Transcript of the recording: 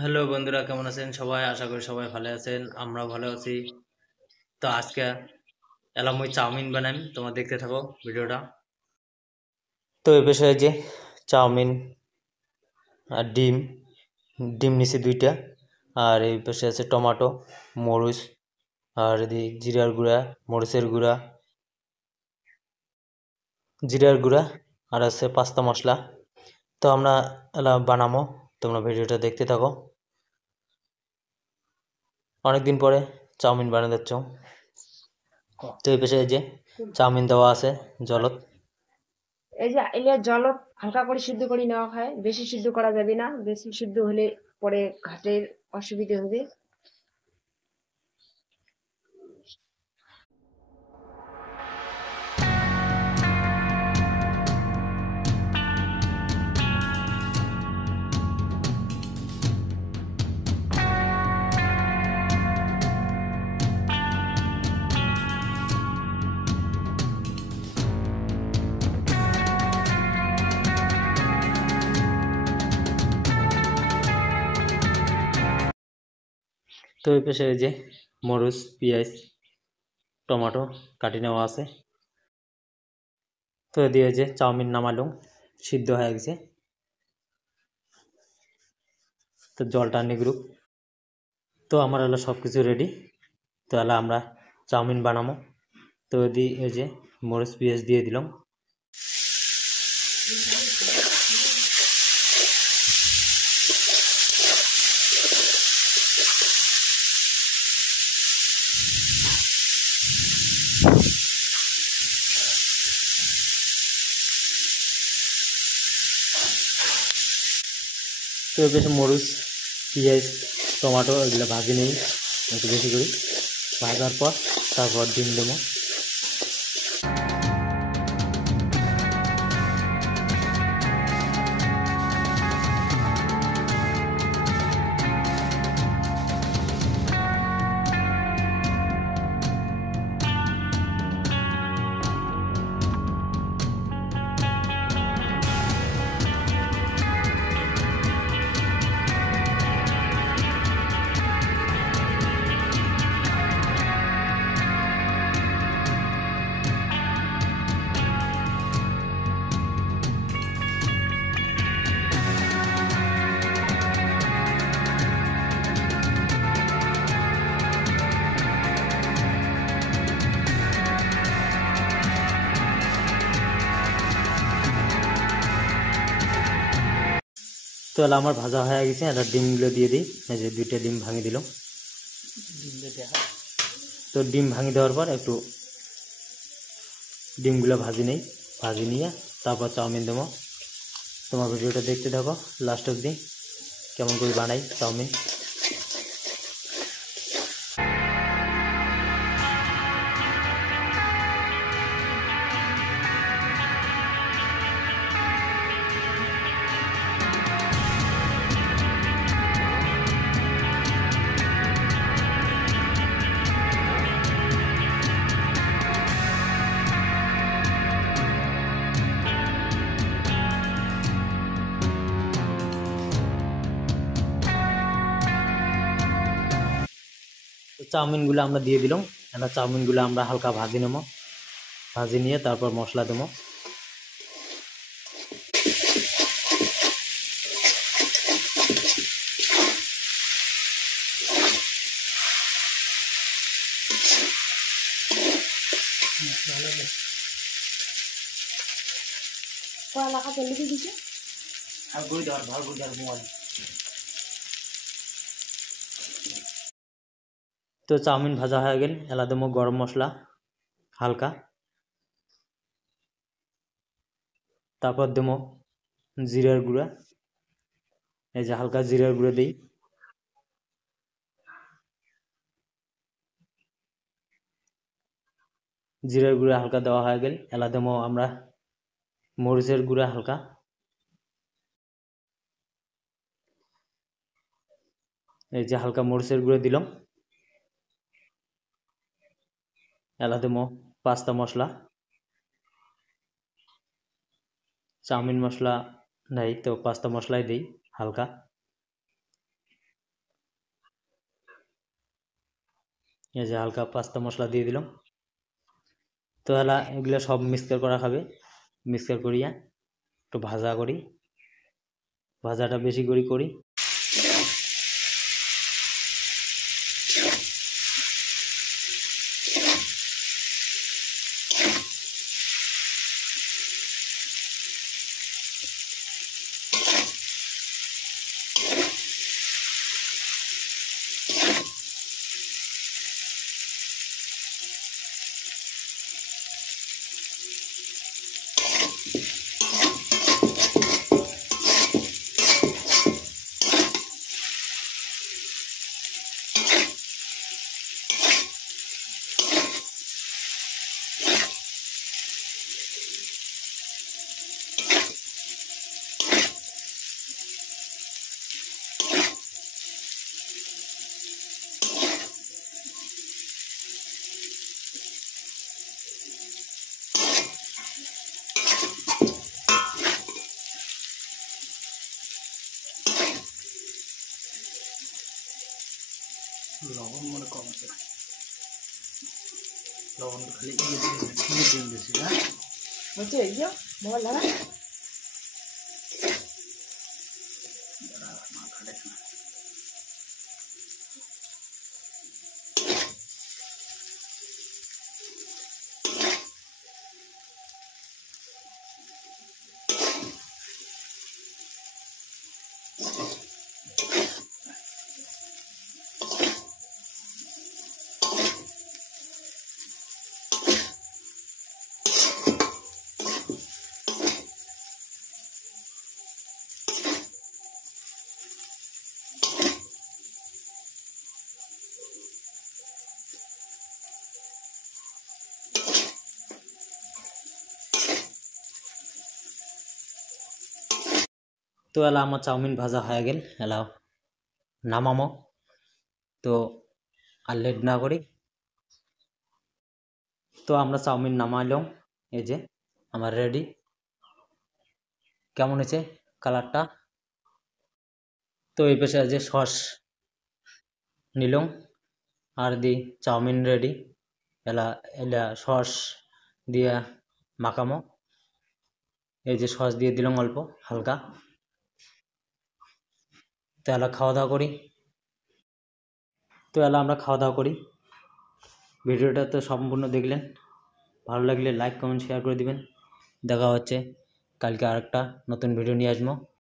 Hello বন্ধুরা, কেমন আছেন সবাই? আশা করি সবাই ভালো আছেন। আমরা ভালো আছি। তো আজকে এলাম ওই চাউমিন বানাই, তোমার দেখতে থাকো ভিডিওটা। তো এই পাশে যে চাউমিন আর ডিম ডিম নিছি দুইটা, আর এই পাশে আছে টমেটো, মরিচ, আর এদিকে জিরার গুঁড়া, মরিচের গুঁড়া, জিরার গুঁড়া, আর আছে পাস্তা মশলা। তো আমরা এলা বানাবো, তোমরা ভিডিওটা দেখতে থাকো। অনেকদিন পরে চাউমিন বানিয়ে যাচ্ছ। তো এই পাশে যে চাউমিন দেওয়া আছে জলত। এই যে এলে জলত হালকা করে সিদ্ধ করে নেওয়া হয়, বেশি সিদ্ধ করা যাবে না, বেশি সিদ্ধ হলে পরে ঘাটের অসুবিধে হবে। তো এই পাশে এই যে মরিচ, পেঁয়াজ, টমেটো কাটি নেওয়া আছে। তো দিয়ে যে চাউমিন নামালো, সিদ্ধ হয়ে গেছে। তো জলটা নিগড়ুক। তো আমার হলো সব কিছু রেডি। তো হলো আমরা চাউমিন বানাবো। তো এই যে মরিচ পেঁয়াজ দিয়ে দিলাম। তো এই পাশে মরিচ, পেঁয়াজ, টমেটো এগুলো ভাজি নেই একটু বেশি করে। ভাজার পর তারপর ডিম দেবো। তো হলো আমার ভাজা হয়ে গেছে। এটা ডিমগুলো দিয়ে দিই। এই যে দুইটা ডিম ভাঙি দিল। তো ডিম ভাঙি দেওয়ার পর একটু ডিমগুলো ভাজি নেই। ভাজি নিয়ে তারপর চাউমিন দেবো। তোমার ভিডিওটা দেখতে থাকো লাস্ট অবধি, কেমন করে বানাই চাউমিন। তো চাউমিনগুলো আমরা দিয়ে দিলাম। এবার চাউমিনগুলো আমরা হালকা ভাজি নেবো। ভাজি নিয়ে তারপর মশলা দেবো। পড়ালেখা চলে কি দিছে? তো চাউমিন ভাজা হয়ে গেল। এলা দেবো গরম মশলা হালকা, তারপর দেবো জিরার গুঁড়া। এই যে হালকা জিরার গুঁড়া দিই। জিরার গুঁড়া হালকা দেওয়া হয়ে গেল। এলা দেবো আমরা মরিচের গুঁড়া হালকা। এই যে হালকা মরিচের গুঁড়া দিলাম। এলা দেবো পাস্তা মশলা। চাউমিন মশলা নাই তো পাস্তা মশলাই দিই হালকা। এই যে হালকা পাস্তা মশলা দিয়ে দিলাম। তো এলা এগুলো সব মিক্সচার করা খাবে, মিক্সচার করিয়া একটু ভাজা করি, ভাজাটা বেশি করি। লবণ মনে কম আছে, লবণ খালি দিয়ে বেশি না হচ্ছে এই যে মোবাইল লাগা তো এলা আমার চাউমিন ভাজা হয়ে গেল, এলা নামামো। তো আর লেট না করি, তো আমরা চাউমিন নামাইলাম। এই যে আমার রেডি। কেমন হয়েছে কালারটা? তো এই পাশে যে সস নিলাম আর দি চাউমিন রেডি। এলা এলা সস দিয়া মাখামো। এই যে সস দিয়ে দিলাম অল্প হালকা। তো এলা খাওয়া দাওয়া করি। তো এলা আমরা খাওয়া দাওয়া করি। ভিডিওটা তো সম্পূর্ণ দেখলেন, ভালো লাগলে লাইক কমেন্ট শেয়ার করে দিবেন। দেখা হচ্ছে কালকে আরেকটা নতুন ভিডিও নিয়ে আসবো।